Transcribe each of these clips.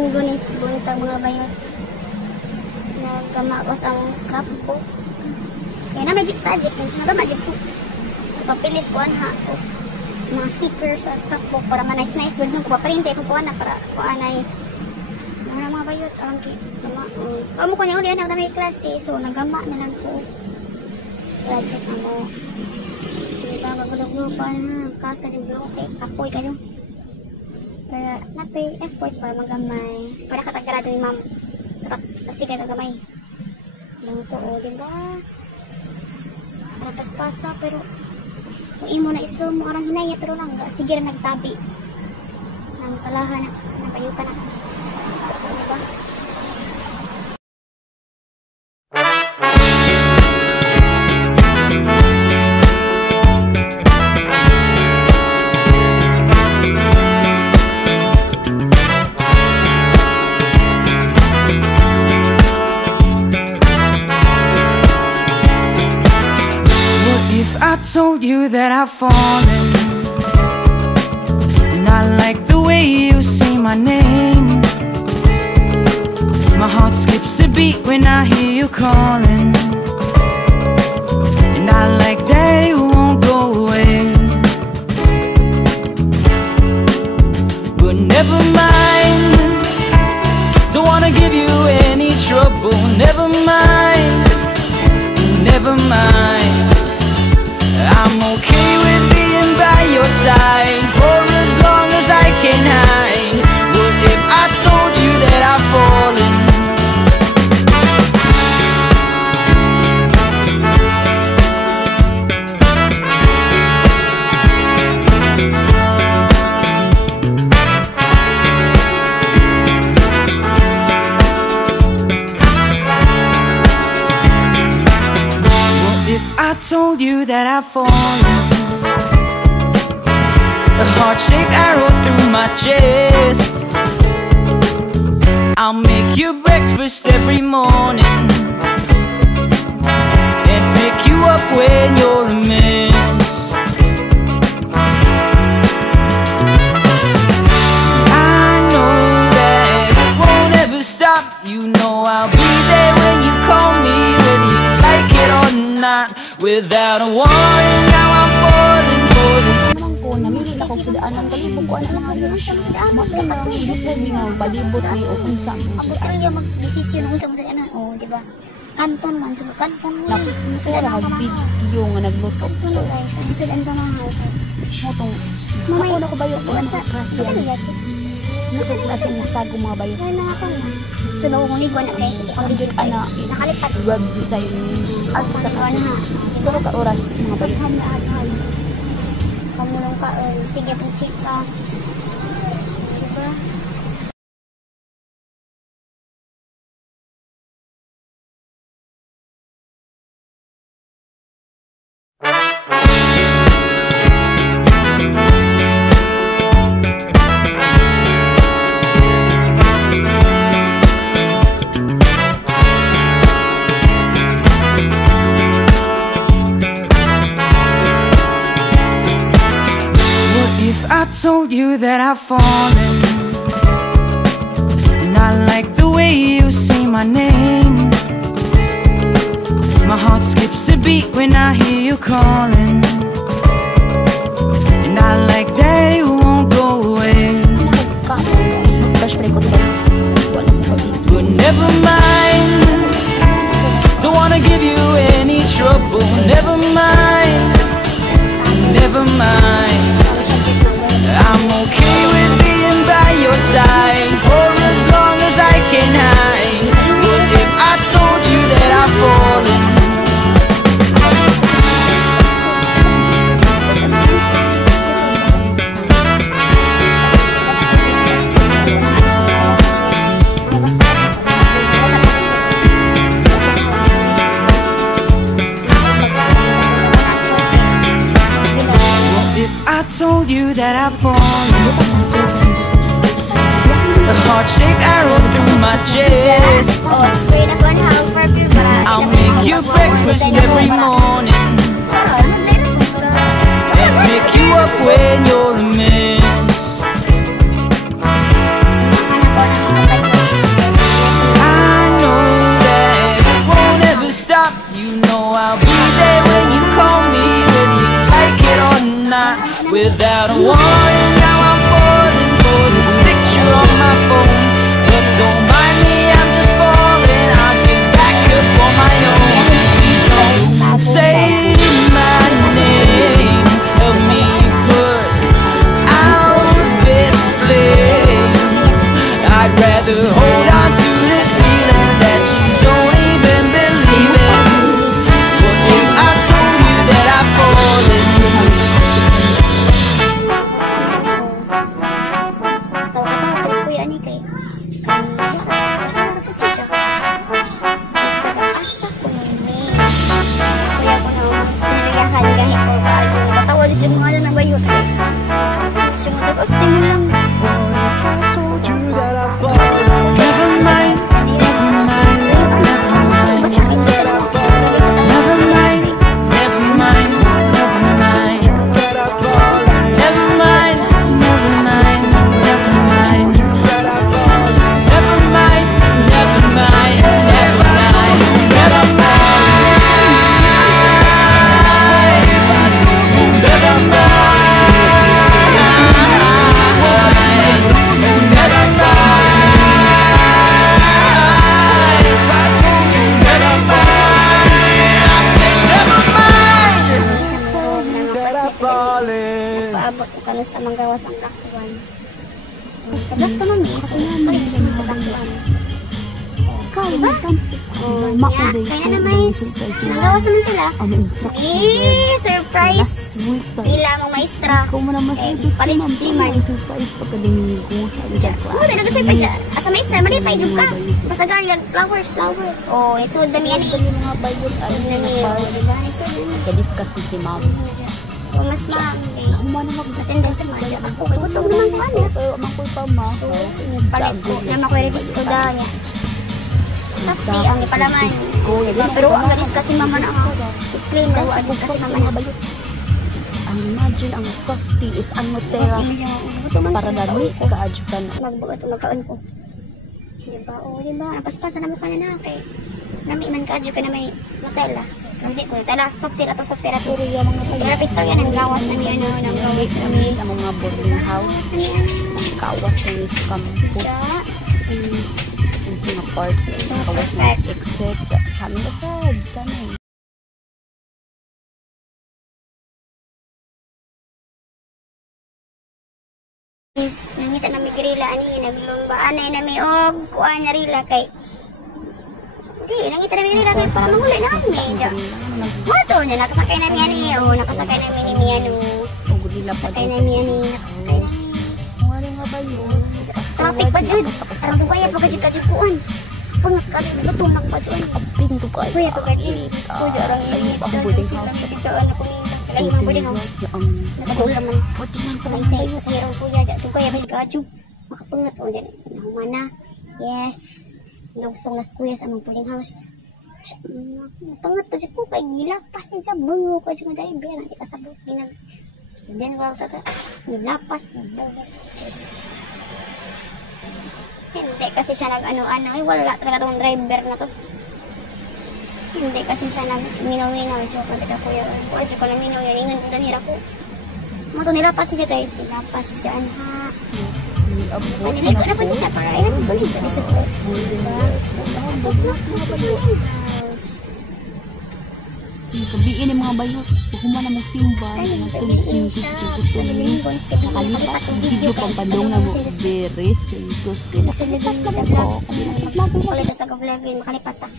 Linggo-Linggonis buntag mga bayot. Nagama ko sa among scrapbook. Kaya na may project yun. Nagama dyan po. Papilit ko ha. Mga stickers sa scrapbook para ma-nice-nice. Huwag nung paparinte ko na para nice. Mga bayot. Amo ko niya ulit na may klase. So nagama na lang po. Project mo. Diba magulog-log ko na. Kaos kasi bloke. Kapoy kayo. Para napay effort para magamay. Para katagarado ni ma'am. Pasti kayo kagamay. Lang to o. Diba? Para paspasa pero kung imo na islo mo arang hinaya pero lang sige rin nagtabi ng palahan na payutan na diba? I told you that I've fallen, and I like the way you say my name. My heart skips a beat when I hear you calling, and I like that it won't go away. But never mind, don't wanna give you any trouble. Never mind, never mind. I'm okay with being by your side for as long as I can hide. What if I told you that I've fallen? I told you that I've fallen, a heart-shaped arrow through my chest. I'll make you breakfast every morning and pick you up when you're a mess. I know that it won't ever stop. You know I'll be there when you call me, whether you like it or not. Without a warning, now I'm falling for this. Ko namili na kog sidaan ang kalibog ko ana mga yun sa sidaan mo na mag-decide mi nga balibot mi o unsa mo sidaan. Ay mag-desisyon unsa mo sidaan oh di ba? Kanton man so kanton mo. Sila ra video nga nagluto. So guys, ang sidaan ba mga motong mamay ako ba yung sa klase ano klase ng stago mga bayo. Ay mga kan. So naungunig ko na guys Ang video ana is nakalipat web design at sa na. ito ka oras mga bayo. Pamulong ka, sige pong chika. Diba? I told you that I've fallen, and I like the way you say my name. My heart skips a beat when I hear you calling, and I like that it won't go away. But never mind, don't wanna give you any trouble. Never mind, never mind. I'm okay with being by your side for as long as I can hide. What if I told you that I've fallen? I told you that I've fallen, a heart-shaped arrow through my chest. I'll make you breakfast every morning and pick you up when you're a mess. without a warning. Now I'm falling for this picture on my phone. But don't mind me, I'm just falling. I'll get back up on my own. Please don't say my name. Help me put out this flame. I'd rather hold on to this feeling that you don't even believe in. What if I told you that I've fallen? Tawa-tawa pa si Kuya Ani kay kasi siya. Nagkakasa ko ni Kuya ko na siniligahan kahit ko ba yung batawa di siya mga ng bayot eh. Siya mo tapos mo lang. Told you that I've fallen. Never mind, never mind, Basta may chika na ako. never mind, never mind, never mind. Never mind, never mind, never mind. Never mind, never mind, never mind, never mind. Never Paabot ko kanu sa manggawas ang lakwan. Sa lakwan mo, kasi naman sa lakwan. Diba? Kaya na may manggawas naman sila. Surprise! Ila mong maestra. Palit si Jiman. Muna nag-surprise siya. Asa maestra, malipay dyan ka. Basta galing flowers. Oh, so dami yan eh. mga bayot So dami yan. Diba? So dami. Ka-discuss din si ma'am. O mas Humana attendance sa mga. Ako, gutom naman ko ano. Pero makoy pa ma. Palit ko na makweritis ko dahil. Safety ang ipalaman. Pero ang gadis kasi mama na ako. Explain daw, gadis kasi mama na. Ang imagine, ang softy is ang Nutella. Para dami, ka-adjukan. Magbuot o magkaon ko. Diba? O, diba? Napaspasan na mo ka na na. Okay. Nami man ka-adjo ka na may Nutella. Hindi ko. Tala, softy na to. Korea mga bayot. Pero pistol yan, ang gawas na niya, no? Ang gawas na niya. Sa mga boarding house, ang kawas ng campus. Ang mga parties, kawas ng exit. Sa amin basad, sana eh. Nangita na may grila ani naglumbaan na na may og kuan na rila kay di nangita na may grila kay para manguli na ani moto niya nakasakay na mi ani nakasakay na mi ni ano sakay na mi ani nakasakay na Wala nga ba yun? traffic pa jud ang bugaya pa kasi kajukuan pungat ka tumak pa jud Pinto ka. kuya pa kay ko jarang Ang boarding house. dito ano ko ni ang boarding house nakadula man 49 pa may lang say bayot. sa irong kuya dyan. Ito kaya ba yung kajub? Makapungat po dyan. Nahumana. Yes. Nausong nas kuya sa among puling house. Pangat pa siya po. Kaya nilapas siya. Bungo ko dyan. Dahil biya na ikasabot. Then wow tata. Nilapas. Cheers. Hindi kasi siya nag-ano-ano. Ay wala talaga itong driver na to. Hindi kasi siya nag-minaw-minaw. Joke na kuya. Kuya joke na minaw yan. Ingan ko danira ko. Mo to nilapas siya guys, nilapas siya ha. Panilay ko na po siya para ayan ko balik sa isa ko. Kabiin yung mga bayot. Humana magsimba. Mga tulig-singkos. Nakalipat ang video pang pandong na mo. Beres. Singkos. Kasi lipat ka po. Ulit sa taga-vlog yun, makalipat ta.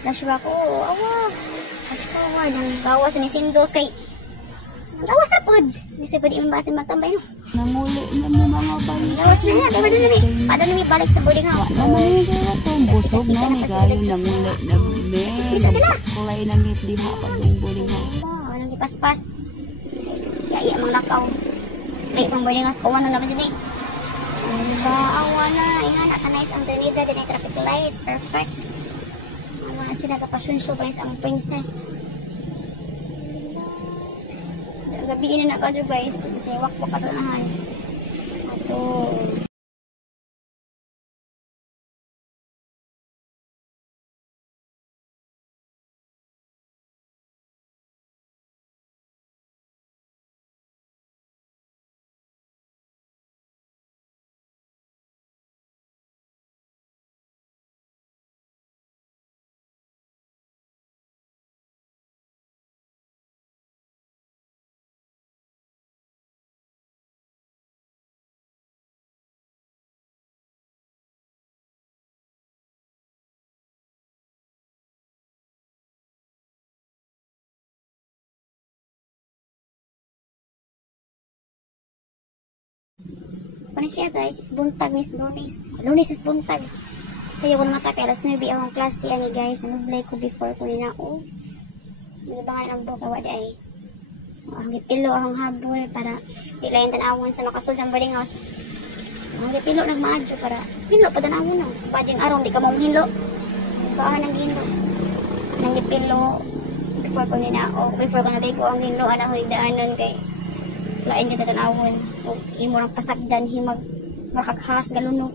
Flash ba ko? Awa. Flash forward. Ang gawas ni Sindos kay gawas na pod. Bisa pa di mo batin magtambay no. Nanguli na mo mga bayot. Gawas na yan. Paano nami? Paano nami balik sa boarding house? Naman yung gaya ko. Busog na may gayo nanguli na may. Bisa sila. Kulay na may diha pa yung boarding house. Oh, walang ipaspas. Kaya mga lakaw. Kaya pang boarding house. Kawan na ba siya eh. Diba? Awa na. Inga nakanais ang Trinidad. Dito yung traffic light. Perfect. Mga sila kapasyon show guys ang princess. Gabi na ka guys. Kasi wak-wak ka na. Ato. Ano siya guys, is buntag ni Lunes. Lunes is buntag. So yung mata kay alas 9 akong klase ani guys. Nanublay ko before ko nina o. Nibangan ang buka wadi ay. Ang gipilo akong habol para di lain tanawon sa makasud sa boarding house. Ang gipilo nagmaadyo para hinlo pa tanawon no. Bajing aron di ka mo hinlo. Baahan ang hinlo. Nang gipilo before ko nina o before ko nabay ko ang hinlo ana hoy daanan kay lain ka tanawon o imo rang pasagdan himag makakhas galuno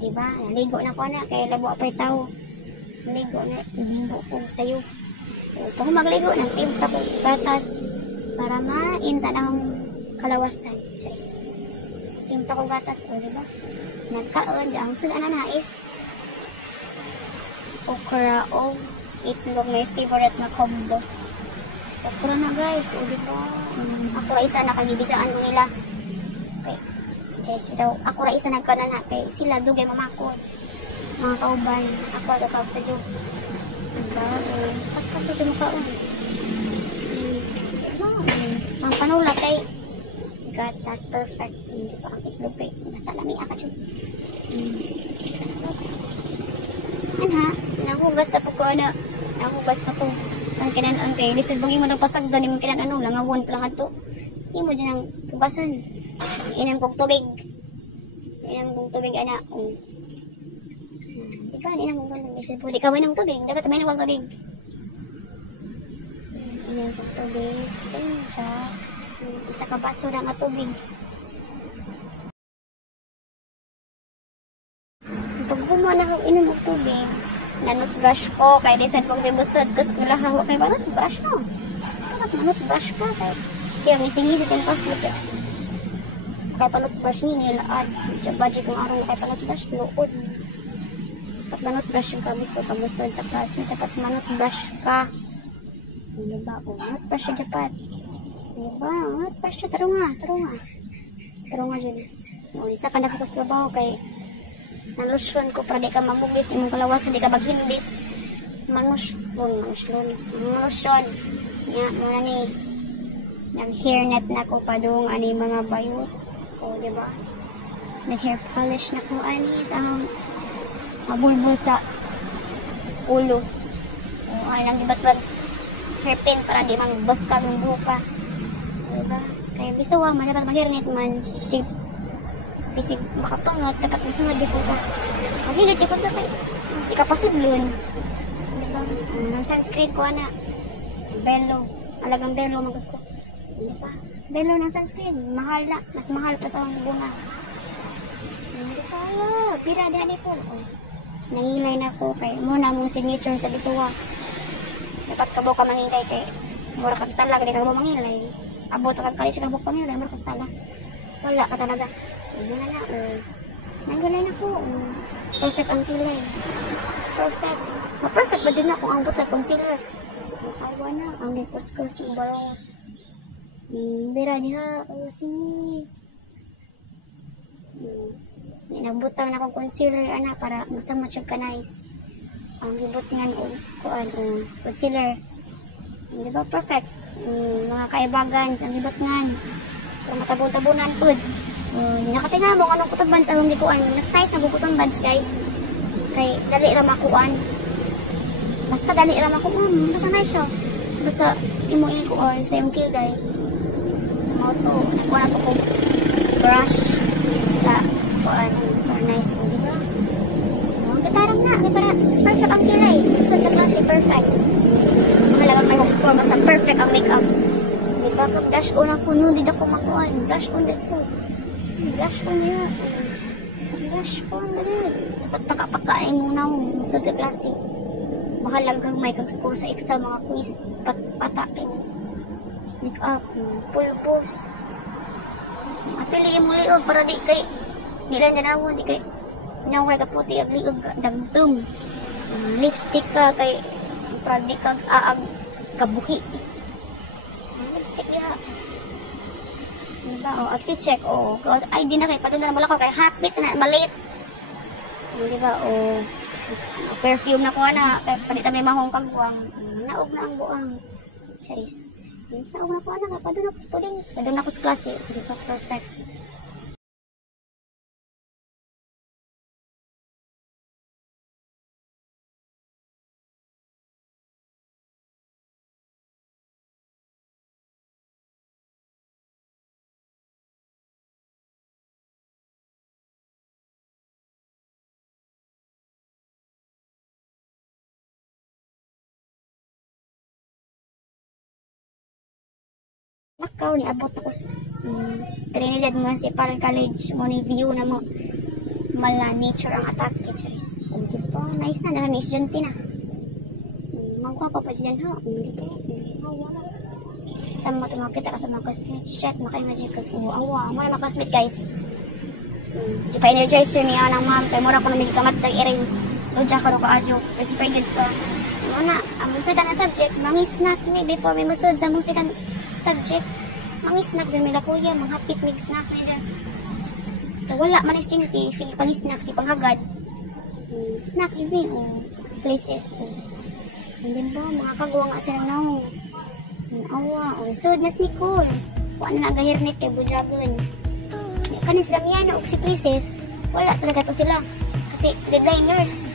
di ba naligo na ko na kay labo apay tao naligo na ibimbo ko sayo o pag magligo ng timpla ko gatas para mainta na ang kalawasan guys timpla ko gatas o di ba nagkaon dyan ang sudan na nais okra o itlog may favorite na combo okra na guys o di ba ako ra isa nakagibisaan ko nila okay Jess daw ako ra isa nagkanan na kay sila dugay mamakon mga kauban ako agad sa joke diba pas sa joke kaon ang panula kay gatas perfect hindi pa ang itlog kay basta lami ka joke anha nahugas na po ko na nahugas na po saan kinanan kay lisod bang imo nagpasagdan imo kinanan langawon pa lang ato imo dyan ang hugasan inam kong tubig ana di ba inam kong tubig lisod po di ka may ng tubig dapat may ng tubig inam kong tubig isa ka baso na nga tubig pag gumawa na akong inom ng tubig nanot brush ko kay lisod kong bibusod kasi kung lahawa kay banot brush no manot brush ka kay siya may singisi sa impas mo siya kay panot brush ni nilaad siya budget kong araw kay panot brush luod dapat manot brush yung kami po pamusod sa klase dapat manot brush ka diba o manot brush siya dapat diba manot brush siya taro nga dyan o isa ka na po sa trabaho kay nalusyon ko para di ka mamugis imong kalawasan di ka baghimbis manuslon nga muna ni nag-hairnet na ko pa doong ani mga bayot o diba nag-hair polish na ko ani sa mabulbul sa ulo o alang dibat-bat hairpin para di magbos ka ng buka diba kaya bisawa man dapat mag-hairnet man bisig makapangat dapat musunod di ko ka pag hindi di ko ka kay di ka pasiblon diba ng sunscreen ko ana bello alagang bello magod ko diba? Belo ng sunscreen. Mahal na. Mas mahal pa sa bunga. Hindi pa. Pira dali po. Oh. Nangilay na ko. Kay muna mong signature sa bisuwa. Dapat kabaw ka mangilay kay mura kag tala. Kaya kabaw mangilay. Abot kag kalis sa kabaw mangilay. Mura kag tala. Wala ka talaga. Hindi na na. Nangilay na ko. Perfect ang kilay. Perfect. Ma-perfect ba dyan na kung ang buta concealer. Awa na. Ang gikuskus yung baros. Bira niya, sini. Nabutang na akong concealer, ana, para masama siya ka nice. Ang gibot nga concealer. Di ba, perfect. Mga kaibagan, ang gibot nga. Para matabon-tabunan po. Nakatinga mo, anong putong bands ang gikuan. Mas nice ang putong bands, guys. Kay, dali ramakuan. Basta dali ramakuan. Basta nice siya. Basta, imo-ikuan sa iyong kilay. Auto, nakuha na ko brush sa kuan para nice mo, diba? Katarang na, para perfect ang kilay. Usod sa klase, perfect. Mahalagang may home score, basta perfect ang makeup. Diba? Pag-blush on ako, no, di ako makuan. Blush on din so. Blush on niya. Blush on na rin. Dapat paka-pakain muna mo. Usod ka klase. Mahalagang may kag-score sa exam, mga quiz. Patakin. Make-up, pulpos. Apiliin mo liog para di kay nila nanawon, di kay nyawag ka puti ag liog dagdum. Lipstick ka kay para di kag aag kabuhi. Lipstick ya. Diba? O, outfit check. O, ay di na kay patunda na mula ko kay habit na malit. Diba? O, perfume na ko na kay palita may mahong kagwang. Naog na ang buang. Charis. Sa una ko na nga, padun ako sa puling. Padun ako sa klase. Di ba? Perfect. ikaw ni abot ako sa Trinidad Municipal College mo ni view na mo mala nature ang atake charis. Di ba? Nice na dahil may estudyante na. Magwa pa dyan ha. Hindi ka. Sa mga tumakita ka sa mga classmates. Shit, makay nga dyan ka. Awa. Mga classmates guys. Di pa energizer niya ng ma'am. Kaya mura ko namili kamat dyan iring. Lodya ka ro ka adyo. Perspective ka. Muna, ang musikan na subject, mangisnak ni before may musod sa musikan subject. Mangisnak din may lakuya. Mga hapit may snack na dyan. Wala man is chinti, sige pang-snack, si panghagad. Snack dyan places. Hindi ba, mga kagawa nga sila na awa, sud na si Cole. Wala na nagahirnit kay Bujagan. Kani sila miyano o si places, wala talaga to sila. Kasi deadliners.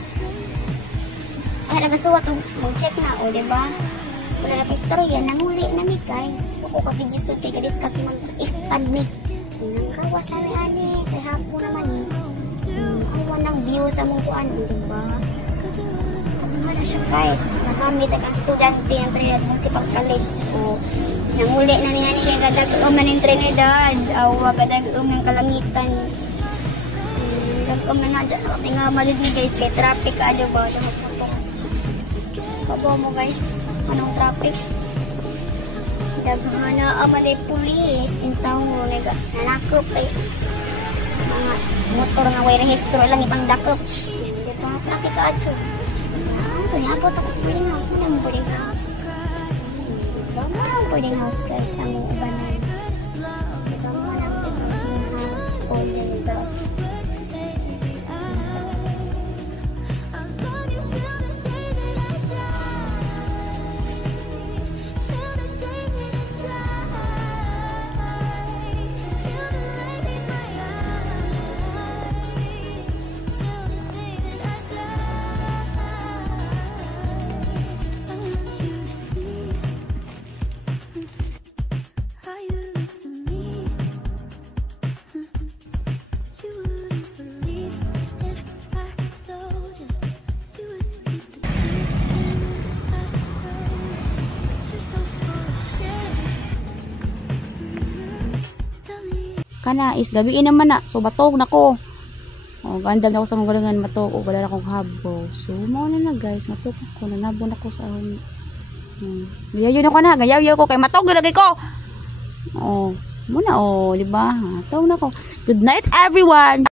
Ay, nagasuwa to, mag-check na, o diba? Wala na pistorya, namuli na mi guys. Kuko ka video sud kay discuss mag-ikan mix. Kawas na ani kay hapon naman awan ng view sa mong kuan diba ano siya guys nakamit ang estudyante ng Trinidad Municipal College ko nanguli na niya ni kay gadag-om na ng Trinidad awa gadag-om ng kalangitan gadag-om na nga dyan kami nga malid ni guys kay traffic adyo ba kabo mo guys anong traffic daghana amalay pulis in taong nanakop ay mga motor nga way rehistro lang ipang dakop diba traffic ka atso panyabot ako sa boarding house muna mo boarding house diba mo ang boarding house guys ang ubanan diba mo ang boarding house o diba kana is gabiin naman na so batog na ko gandam na ko sa magalingan matog o wala na akong habo so mao na guys matog ko nanabo na ko sa gayaw na ko na gayaw ko kay matog lagay ko muna di ba matog na ko. Good night everyone.